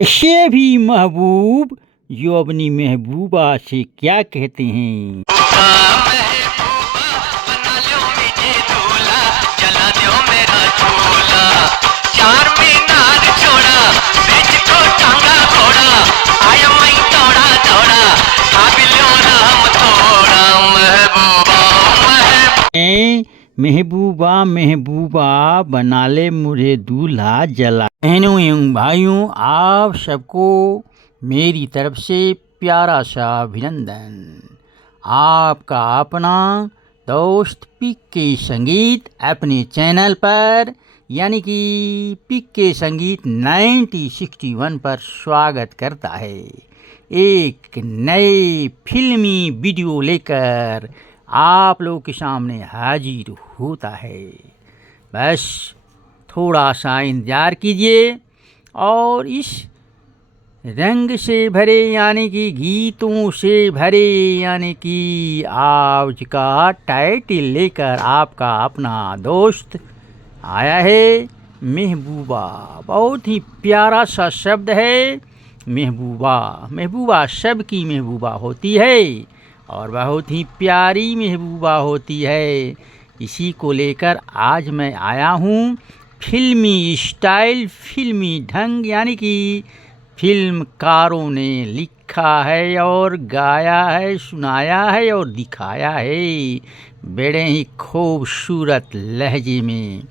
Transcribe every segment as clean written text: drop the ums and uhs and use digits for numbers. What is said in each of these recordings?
ये भी महबूब जो अपनी महबूबा से क्या कहते हैं। महबूबा महबूबा बना ले मुझे दूल्हा जला। बहनों एवं भाइयों, आप सबको मेरी तरफ से प्यारा सा अभिनंदन। आपका अपना दोस्त पीके संगीत अपने चैनल पर यानी कि पीके संगीत 9061 पर स्वागत करता है। एक नए फिल्मी वीडियो लेकर आप लोगों के सामने हाजिर होता है। बस थोड़ा सा इंतज़ार कीजिए और इस रंग से भरे यानी कि गीतों से भरे यानी कि आज का टाइटल लेकर आपका अपना दोस्त आया है। महबूबा बहुत ही प्यारा सा शब्द है। महबूबा महबूबा सबकी महबूबा होती है और बहुत ही प्यारी महबूबा होती है। इसी को लेकर आज मैं आया हूँ। फिल्मी स्टाइल, फिल्मी ढंग यानी कि फिल्मकारों ने लिखा है और गाया है, सुनाया है और दिखाया है बड़े ही खूबसूरत लहजे में।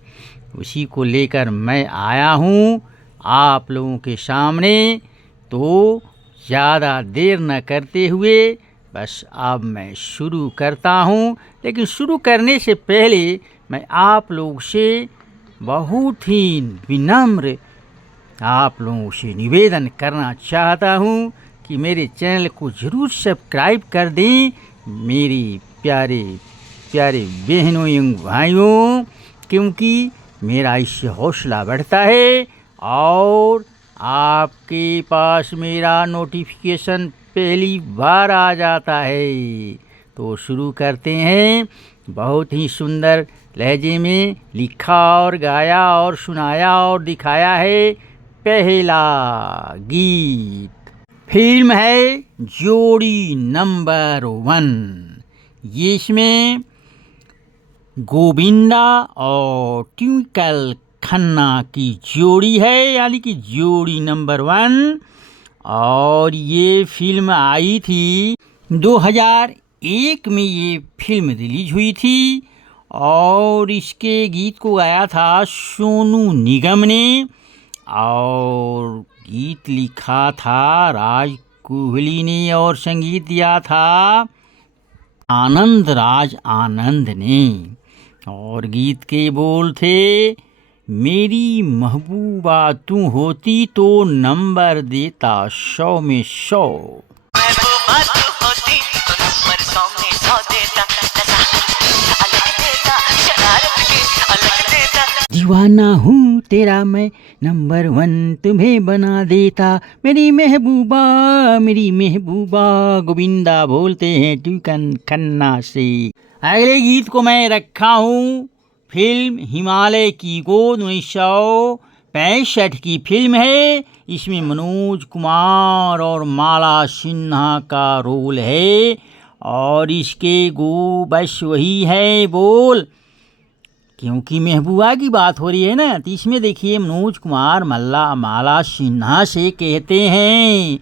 उसी को लेकर मैं आया हूँ आप लोगों के सामने। तो ज़्यादा देर न करते हुए बस अब मैं शुरू करता हूँ। लेकिन शुरू करने से पहले मैं आप लोग से बहुत ही विनम्र आप लोगों से निवेदन करना चाहता हूँ कि मेरे चैनल को ज़रूर सब्सक्राइब कर दें मेरे प्यारे प्यारे बहनों एवं भाइयों, क्योंकि मेरा इससे हौसला बढ़ता है और आपके पास मेरा नोटिफिकेशन पहली बार आ जाता है। तो शुरू करते हैं। बहुत ही सुंदर लहजे में लिखा और गाया और सुनाया और दिखाया है पहला गीत। फिल्म है जोड़ी नंबर 1। ये इसमें गोविंदा और ट्विंकल खन्ना की जोड़ी है यानी कि जोड़ी नंबर 1। और ये फिल्म आई थी 2001 में। ये फिल्म रिलीज हुई थी और इसके गीत को गाया था सोनू निगम ने और गीत लिखा था राज कोहली ने और संगीत दिया था आनंद राज आनंद ने। और गीत के बोल थे, मेरी महबूबा तू होती तो नंबर देता 100 में 100। महबूबा तू होती तो नंबर 100 में 100 देता, अलग देता, शरारत के अलग देता। दीवाना हूँ तेरा मैं नंबर 1 तुम्हें बना देता, मेरी महबूबा गोविंदा बोलते हैं ट्विंकल खन्ना से। अगले गीत को मैं रखा हूँ फिल्म हिमालय की गोद 1965 की फिल्म है। इसमें मनोज कुमार और माला सिन्हा का रोल है और इसके गो बस वही है बोल, क्योंकि महबूबा की बात हो रही है ना। तो इसमें देखिए मनोज कुमार माला सिन्हा से कहते हैं,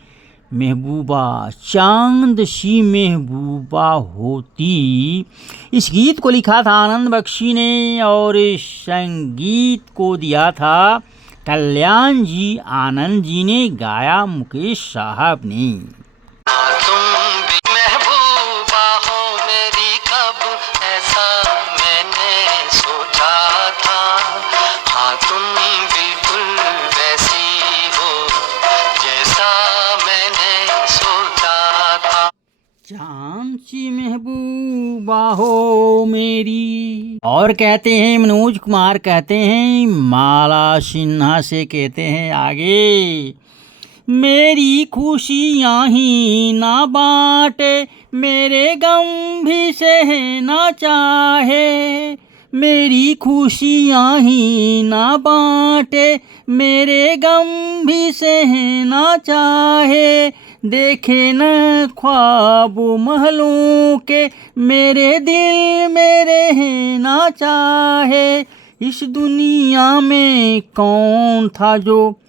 महबूबा चांद सी महबूबा होती। इस गीत को लिखा था आनंद बख्शी ने और इस संगीत को दिया था कल्याण जी आनंद जी ने, गाया मुकेश साहब ने। तुम भी महबूबा हो मेरी, कब ऐसा मैंने सोचा था। हाँ तुम बिल्कुल वैसी हो जैसा मैंने सोचा था। चांद सी महबूबा हो मेरी। और कहते हैं मनोज कुमार कहते हैं माला सिन्हा से कहते हैं आगे, मेरी खुशियाँ ही ना बांटे मेरे गम भी सहना चाहे, मेरी खुशियाँ ही ना बाँटे, मेरे गम भी सहना चाहे, देखे न ख्वाब महलों के, मेरे दिल में रहना चाहे। इस दुनिया में कौन था जो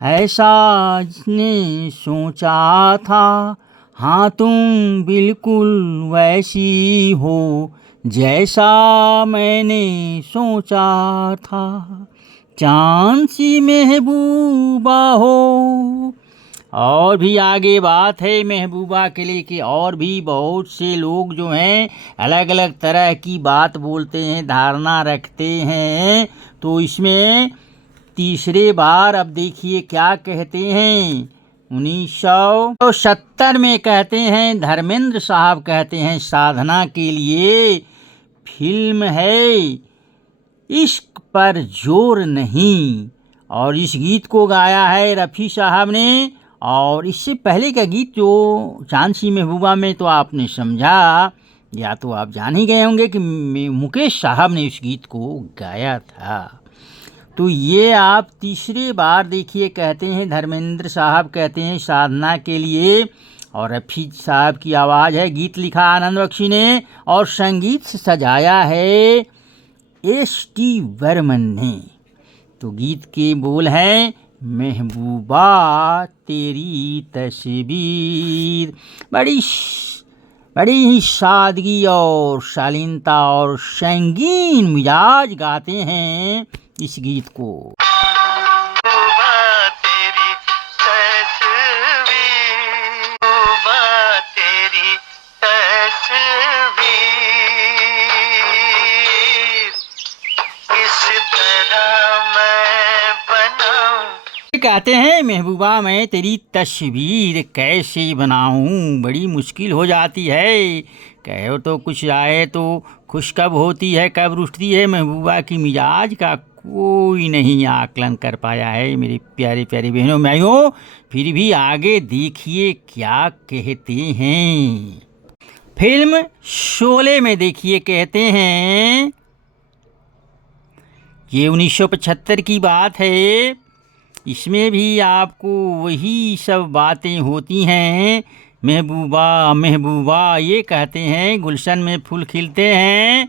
ऐसा जिसने सोचा था, हाँ तुम बिल्कुल वैसी हो जैसा मैंने सोचा था, चांद सी महबूबा हो। और भी आगे बात है महबूबा के लिए कि और भी बहुत से लोग जो हैं अलग अलग तरह की बात बोलते हैं, धारणा रखते हैं। तो इसमें तीसरे बार अब देखिए क्या कहते हैं। 1970 में कहते हैं, धर्मेंद्र साहब कहते हैं, साधना के लिए फिल्म है इश्क पर जोर नहीं, और इस गीत को गाया है रफ़ी साहब ने। और इससे पहले का गीत जो चांद सी महबूबा में तो आपने समझा, या तो आप जान ही गए होंगे कि मुकेश साहब ने इस गीत को गाया था। तो ये आप तीसरे बार देखिए कहते हैं, धर्मेंद्र साहब कहते हैं साधना के लिए, और रफ़ी साहब की आवाज़ है। गीत लिखा आनंद बख्शी ने और संगीत से सजाया है S.T. बर्मन ने। तो गीत के बोल हैं, महबूबा तेरी तस्वीर। बड़ी ही सादगी और शालीनता और संगीन मिजाज गाते हैं इस गीत को। कहते हैं महबूबा मैं तेरी तस्वीर कैसे बनाऊं, बड़ी मुश्किल हो जाती है। कहो तो कुछ आए तो खुश कब होती है कब रुठती है, महबूबा की मिजाज का कोई नहीं आकलन कर पाया है मेरे प्यारे प्यारे बहनों भाइयों। फिर भी आगे देखिए क्या कहते हैं। फिल्म शोले में देखिए कहते हैं, ये 1975 की बात है। इसमें भी आपको वही सब बातें होती हैं। महबूबा महबूबा ये कहते हैं, गुलशन में फूल खिलते हैं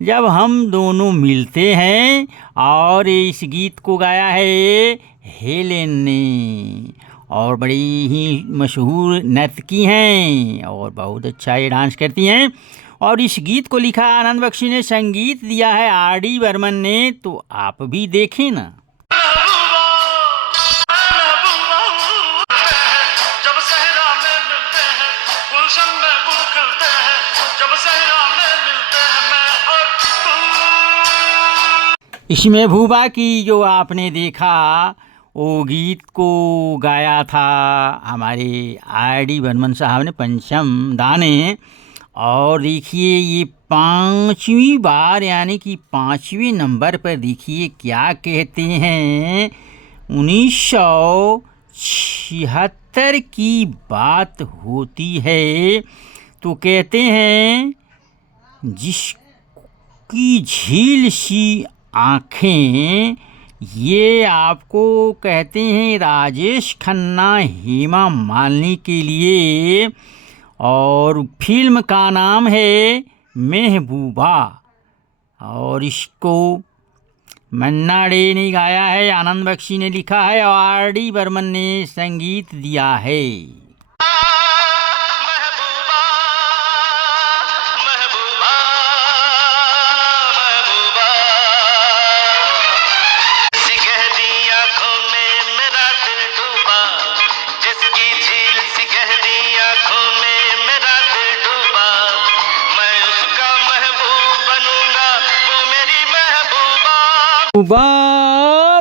जब हम दोनों मिलते हैं। और इस गीत को गाया है हेलेन ने, और बड़ी ही मशहूर नर्तकी हैं और बहुत अच्छा ये डांस करती हैं। और इस गीत को लिखा आनंद बख्शी ने, संगीत दिया है R.D. बर्मन ने। तो आप भी देखें ना। इस महबूबा की जो आपने देखा वो गीत को गाया था हमारे R.D. बर्मन साहब ने, पंचम दाने। और देखिए ये 5वीं बार यानी कि 5वें नंबर पर देखिए क्या कहते हैं। 1976 की बात होती है। तो कहते हैं, जिसकी झील सी आँखें, ये आपको कहते हैं राजेश खन्ना हेमा मालिनी के लिए। और फिल्म का नाम है महबूबा, और इसको मन्ना डे ने गाया है, आनंद बख्शी ने लिखा है और R.D. बर्मन ने संगीत दिया है।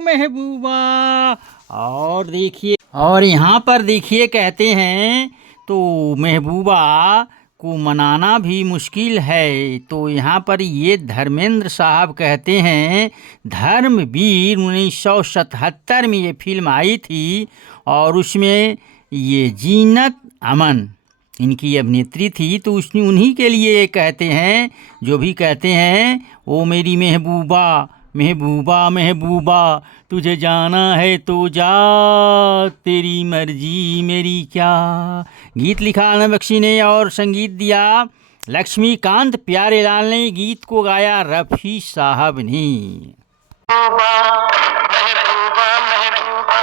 महबूबा। और देखिए, और यहाँ पर देखिए कहते हैं, तो महबूबा को मनाना भी मुश्किल है। तो यहाँ पर ये धर्मेंद्र साहब कहते हैं, धर्मवीर 1977 में ये फिल्म आई थी और उसमें ये जीनत अमन इनकी अभिनेत्री थी, तो उसने उन्हीं के लिए कहते हैं, जो भी कहते हैं, ओ मेरी महबूबा महबूबा महबूबा, तुझे जाना है तो जा, तेरी मर्जी मेरी क्या। गीत लिखा आनंद बख्शी ने और संगीत दिया लक्ष्मीकांत प्यारेलाल ने। गीत को गाया रफ़ी साहब ने। महबूबा महबूबा,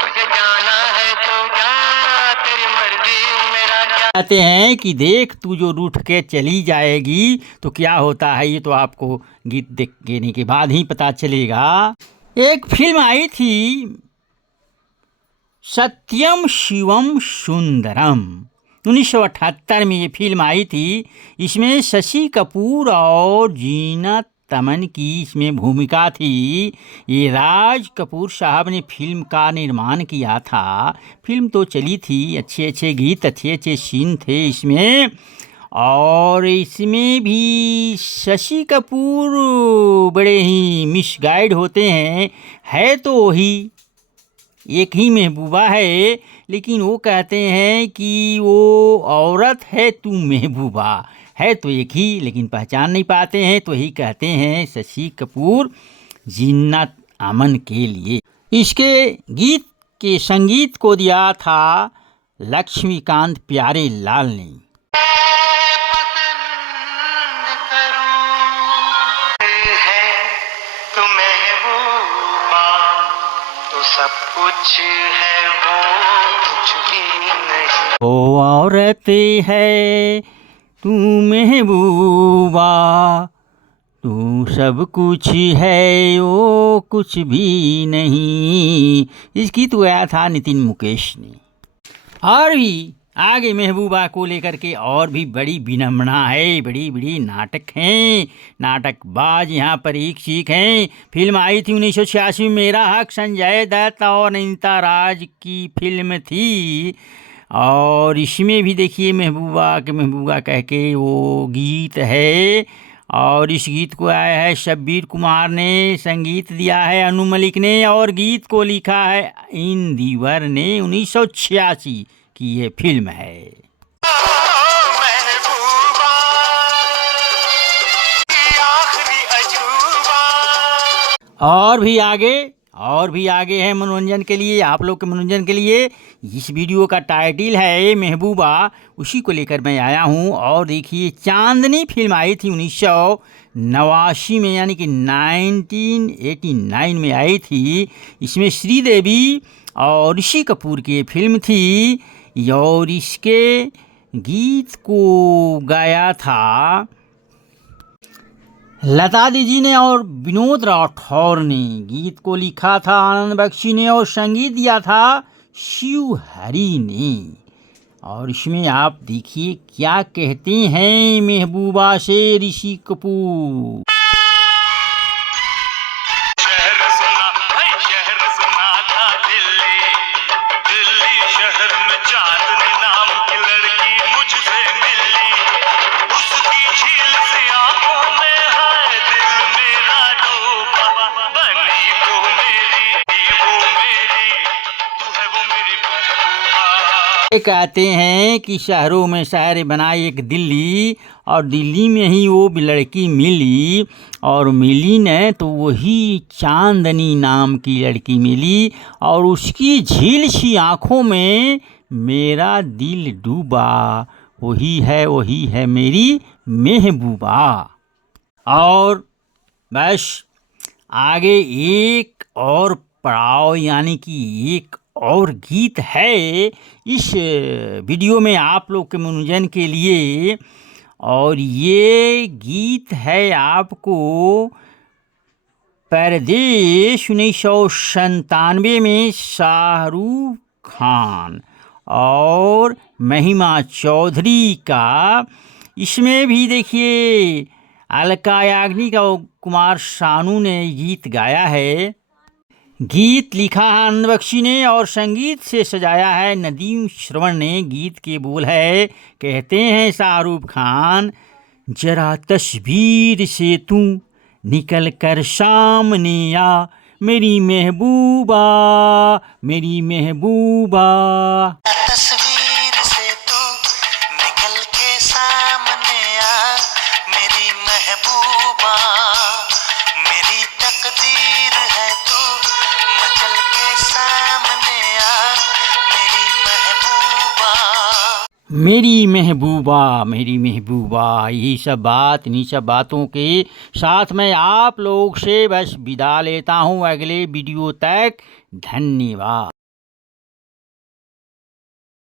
तुझे जाना है तो जा, तेरी मर्जी मेरा क्या। कहते हैं कि देख तू जो रूठ के चली जाएगी तो क्या होता है, ये तो आपको गीत देखने के बाद ही पता चलेगा। एक फिल्म आई थी सत्यम शिवम सुंदरम, 1978 में ये फिल्म आई थी। इसमें शशि कपूर और जीनत तमन की इसमें भूमिका थी। ये राज कपूर साहब ने फिल्म का निर्माण किया था। फिल्म तो चली थी, अच्छे अच्छे गीत, अच्छे अच्छे सीन थे इसमें। और इसमें भी शशि कपूर बड़े ही मिसगाइड होते हैं। है तो वही एक ही महबूबा है, लेकिन वो कहते हैं कि वो औरत है तू महबूबा, है तो एक ही लेकिन पहचान नहीं पाते हैं। तो यही कहते हैं शशि कपूर जीनत अमन के लिए। इसके गीत के संगीत को दिया था लक्ष्मीकांत प्यारेलाल ने। सब कुछ है वो कुछ भी नहीं। ओ औरत है तू महबूबा, तू सब कुछ है वो कुछ भी नहीं। इस गीत को गाया था नितिन मुकेश ने। और भी आगे महबूबा को लेकर के और भी बड़ी विडंबना है, बड़ी बड़ी नाटक हैं, नाटकबाज यहाँ पर एक सीख हैं। फिल्म आई थी 1986 में, मेरा हक, संजय दत्त और अनीता राज की फिल्म थी। और इसमें भी देखिए महबूबा के महबूबा कह के वो गीत है। और इस गीत को आया है शब्बीर कुमार ने, संगीत दिया है अनु मलिक ने, और गीत को लिखा है इन दीवर ने। 1986 की ये फिल्म है। और भी आगे है मनोरंजन के लिए, आप लोग के मनोरंजन के लिए। इस वीडियो का टाइटल है महबूबा, उसी को लेकर मैं आया हूँ। और देखिए चांदनी फिल्म आई थी 1989 में, यानी कि 1989 में आई थी। इसमें श्रीदेवी और ऋषि कपूर की फिल्म थी। और इसके गीत को गाया था लता दीदी ने और विनोद राठौर ने। गीत को लिखा था आनंद बख्शी ने और संगीत दिया था शिव हरी ने। और इसमें आप देखिए क्या कहते हैं महबूबा से ऋषि कपूर। कहते हैं कि शहरों में शहर बनाई एक दिल्ली, और दिल्ली में ही वो लड़की मिली, और मिली न तो वही चांदनी नाम की लड़की मिली। और उसकी झील सी आँखों में मेरा दिल डूबा, वही है मेरी महबूबा। और बस आगे एक और पड़ाव, यानी कि एक और गीत है इस वीडियो में आप लोग के मनोरंजन के लिए। और ये गीत है आपको परदेश 1997 में शाहरुख खान और महिमा चौधरी का। इसमें भी देखिए अलका याग्निक और कुमार शानू ने गीत गाया है। गीत लिखा है आनंद बख्शी ने और संगीत से सजाया है नदीम श्रवण ने। गीत के बोल है, कहते हैं शाहरुख खान, जरा तस्वीर से तू निकल कर सामने आ, मेरी महबूबा मेरी महबूबा। तस्वीर से तू मेरी महबूबा, यही सब बात, इन्हीं सब बातों के साथ मैं आप लोग से बस विदा लेता हूँ अगले वीडियो तक। धन्यवाद।